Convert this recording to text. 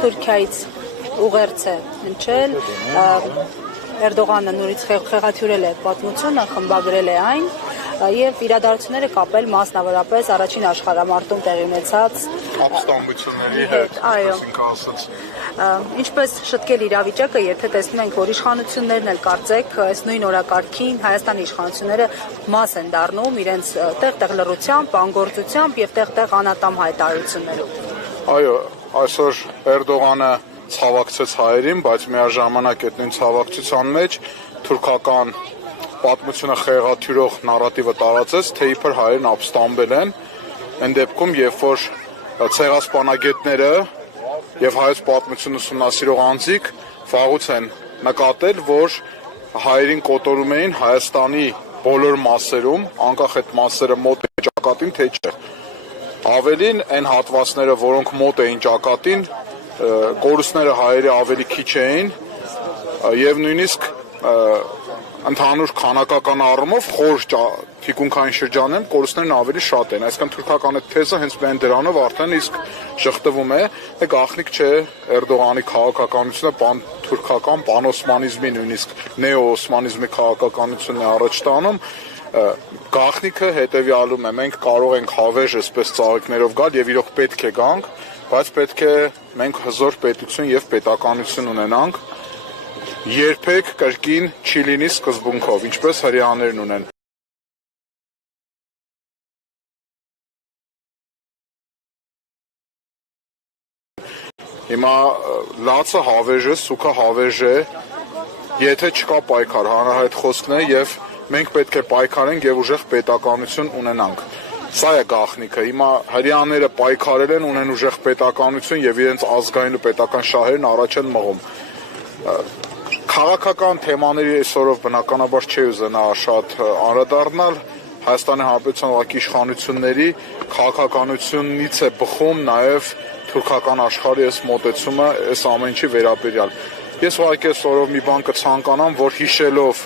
Թուրքիայից ուղերձ է հնչել, Էրդողանը նորից խեղաթյուրել է պատմությունը, խմբագրել է այն եւ իրադարձությունները կապել մասնավորապես առաջին աշխարհամարտում տեղի ունեցած ապստամբությունների հետ, այսինքն ասած ինչպես շտկել իրավիճակը, եթե տեսնում ենք, որ իշխանություններն էլ կարծեք այս նույն օրակարգին Հայաստանի իշխանությունները մաս են դառնում իրենց տեղ-տեղ լռությամբ, անգործությամբ եւ տեղ-տեղ անատամ հայտարարություններով։ Այո, այսօր Էրդողանը ցավակցեց հայերին, բայց միաժամանակ այդ նույն ցավակցության մեջ թուրքական պատմությունը խեղաթյուրող նարատիվը տարածեց, թե իբր հայերն ապստամբել են, այն դեպքում, երբ որ ցեղասպանագետները եւ հայոց պատմություն ուսումնասիրող անձիկ վաղուց են նկատել, որ հայերին կոտորում էին Հայաստանի բոլոր մասերում, անկախ այդ մասերը մոտ էին ճակատին, թե չէ։ Ավելին, այն հատվածները, որոնք մոտ էին ճակատին, կորուստները հայերի ավելի քիչ էին եւ նույնիսկ ընդհանուր քանակական առումով խոր թիկունքային շրջանում կորուստներն ավելի շատ են, այսինքն թուրքական այդ թեզը հենց միայն դրանով արդեն իսկ շղթվում է, գաղտնիք չէ Էրդողանի քաղաքականությունը պան-թուրքական, պան-օսմանիզմի նույնիսկ նեո-օսմանիզմի քաղաքականությունն է առաջ տանում, գաղտնիքը հետեւյալում է, մենք կարող ենք հավերժ այսպես ծաղիկներով գալ եւ իրոք պետք է գանք, բայց պետք է մենք հզոր պետություն եւ պետականություն ունենանք, երբեք կրկին չի լինի սկզբունքով, ինչպես հրեաներն ունեն։ Հիմա լացը հավերժ է, սուքը հավերժ է, եթե չկա պայքար, հանրահայտ խոսքն է եւ մենք պետք է պայքարենք եւ ուժեղ պետականություն ունենանք։ Սա է գաղտնիքը, հիմա հրեաները պայքարել են, ունեն ուժեղ պետականություն եւ իրենց ազգային ու պետական շահերն առաջ են մղում։ Քաղաքական թեմաների այսօրով բնականաբար չի ուզենա շատ անդրադառնալ, Հայաստանի Հանրապետության ուղղակի իշխանությունների քաղաքականությունից է բխում նաեւ թուրքական աշխարհի այս մոտեցումը այս ամեն ինչի վերաբերյալ։ Ես ուղղակի այսօրով մի բան կցանկանամ, որ հիշելով